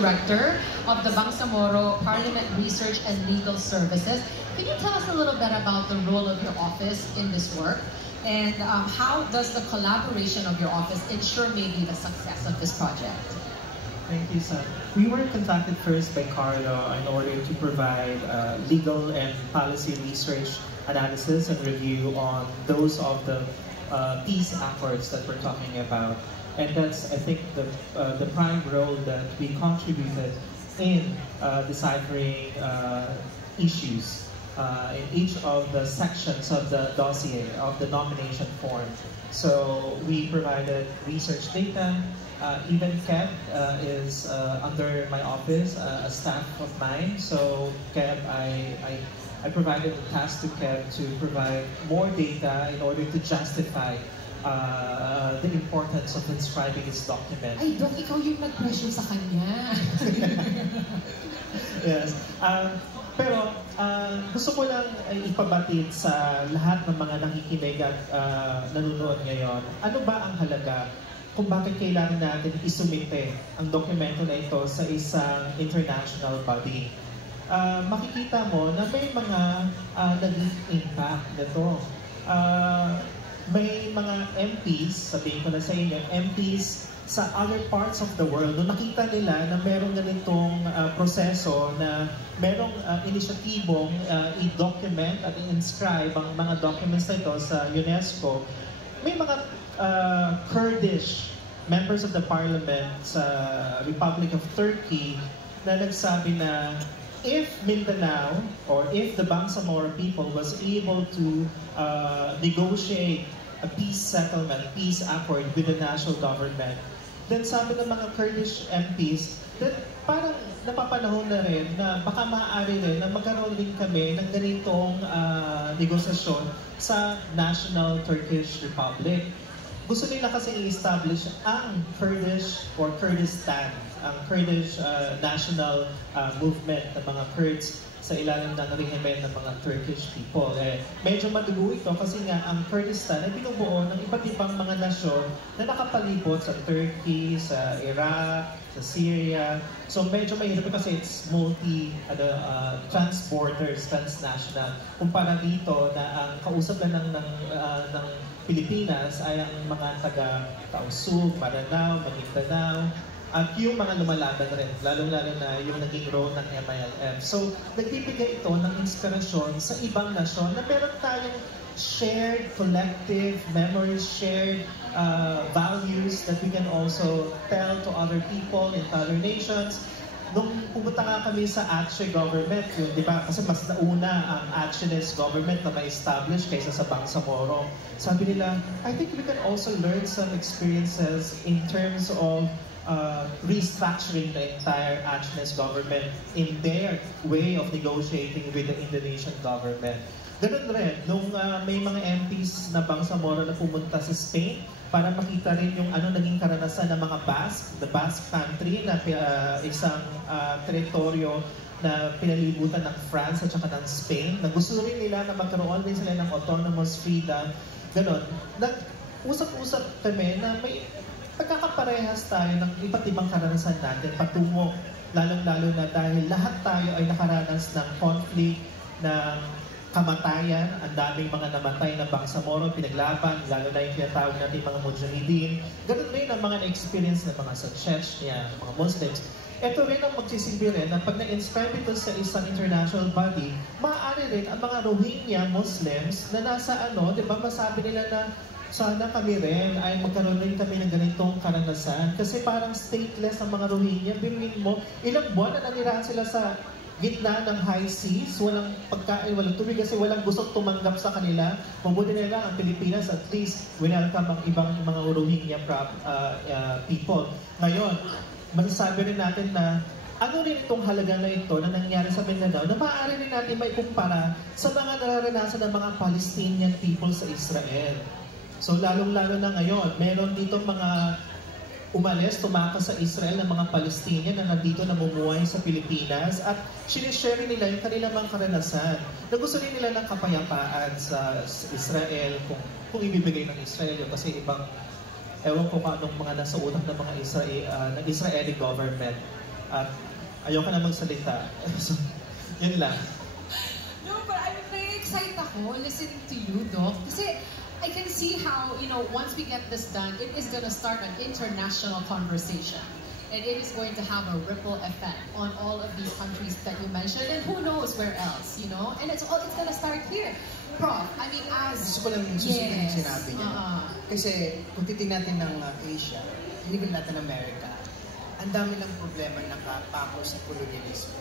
Director of the Bangsamoro Parliament Research and Legal Services. Can you tell us a little bit about the role of your office in this work? And how does the collaboration of your office ensure maybe the success of this project? Thank you, Sam. We were contacted first by Carlo in order to provide legal and policy research, analysis, and review on those of the peace accords that we're talking about. And that's, I think, the prime role that we contributed in deciphering issues in each of the sections of the dossier, of the nomination form. So we provided research data. Even Keb is under my office, a staff of mine. So Keb, I provided the task to Keb to provide more data in order to justify the importance of inscribing his document. Ay, Doc, ikaw yung nag-pressure sa kanya. Yes. Pero gusto ko lang ipabatid sa lahat ng mga nakikinig at nanonood ngayon, ano ba ang halaga kung bakit kailangan natin isumite ang dokumento na ito sa isang international body. Makikita mo na may mga naging impact nito. May mga MPs, sabihin ko na sa inyo, MPs sa other parts of the world, no, nakita nila na merong ganitong proseso na merong inisyatibong i-document at i-inscribe ang mga documents na ito sa UNESCO. May mga Kurdish members of the parliament sa Republic of Turkey na nagsabi na if Mindanao or if the Bangsamoro people was able to negotiate a peace settlement, peace accord with the national government, then sabi ng mga Kurdish MPs, that parang napapanahon na rin na baka maaari rin na magkaroon din kami ng ganitong negosasyon sa National Turkish Republic. Gusto nila kasi i-establish ang Kurdish or Kurdistan, ang Kurdish national movement ng mga Kurds sa ilalim ng rehimen ng mga Turkish people. Medyo madugo ito kasi nga ang Kurdistan ay binubuo ng iba't ibang mga nasyon na nakapalibot sa Turkey, sa Iraq, sa Syria. So medyo mahirap kasi it's trans-borders, transnational. Kumpara dito na ang kausap lang ng Pilipinas ay ang mga taga-Tausug, Maranao, Maguindanao, at yung mga lumalaban rin, lalong-lalo na yung naging role ng MILF. So, nagbibigay ito ng inspirasyon sa ibang nasyon na meron tayong shared, collective memories, shared values that we can also tell to other people in other nations. Nung pumunta nga kami sa Aceh government, yun, di ba? Kasi mas nauna ang Aceh's government na ma-establish kaysa sa Bangsamoro. Sabi nila, I think we can also learn some experiences in terms of restructuring the entire Aceh's government in their way of negotiating with the Indonesian government. Ganun rin, nung may mga MPs na Bangsamoro na pumunta sa Spain para makita rin yung ano naging karanasan ng mga Basque, the Basque country na isang teritoryo na pinalibutan ng France at saka ng Spain, na gusto rin nila na magkaroon din sila ng autonomous freedom. Ganon. Nag-usap-usap kami na may pagkakaparehas tayo ng iba't ibang karanasan natin patungo, lalong-lalo na dahil lahat tayo ay nakaranas ng conflict, ng kamatayan, ang daming mga namatay na Bangsamoro, pinaglaban, lalo na yung tinatawag natin mga Mujahideen. Ganun rin ang mga na-experience ng mga sa Chechnya, mga Muslims. Ito rin ang magsisilbi rin na pag na-inscribe ito sa isang international body, maaari rin ang mga Rohingya Muslims na nasa di ba, masabi nila na sana kami rin ay magkaroon rin kami ng ganitong karanasan. Kasi parang stateless ang mga Rohingya. Biruin mo, ilang buwan na nanirahan sila sa gitna ng high seas, walang pagkain, walang tubig kasi walang gustong tumanggap sa kanila. Mabuti nila ang Pilipinas, at least welcome ang ibang mga Rohingya people. Ngayon, masasabi rin natin na ano rin itong halaga na ito na nangyari sa Mindanao na maaari rin natin maikumpara sa mga nararanasan ng mga Palestinian people sa Israel. So lalong-lalo na ngayon, meron dito mga tumakas sa Israel ng mga Palestinian na nandito namumuhay sa Pilipinas at sinishare nila yung kanilang mga karanasan na gusto rin nila ng kapayapaan sa Israel kung ibibigay ng Israel yun kasi ibang ewan ko kung anong mga nasa utak ng mga Israeli government. At ayoko na magsalita. So, yun lang. No, but I'm very excited ako listening to you, Doc. Kasi I can see how, once we get this done, it is going to start an international conversation. And it is going to have a ripple effect on all of these countries that you mentioned, and who knows where else, And it's going to start here. Prof, I mean, gusto ko lang susunod yung sinabi niya. Kasi kung titignan natin ng Asia, even Latin America, ang dami ng problema nakapako sa colonialism.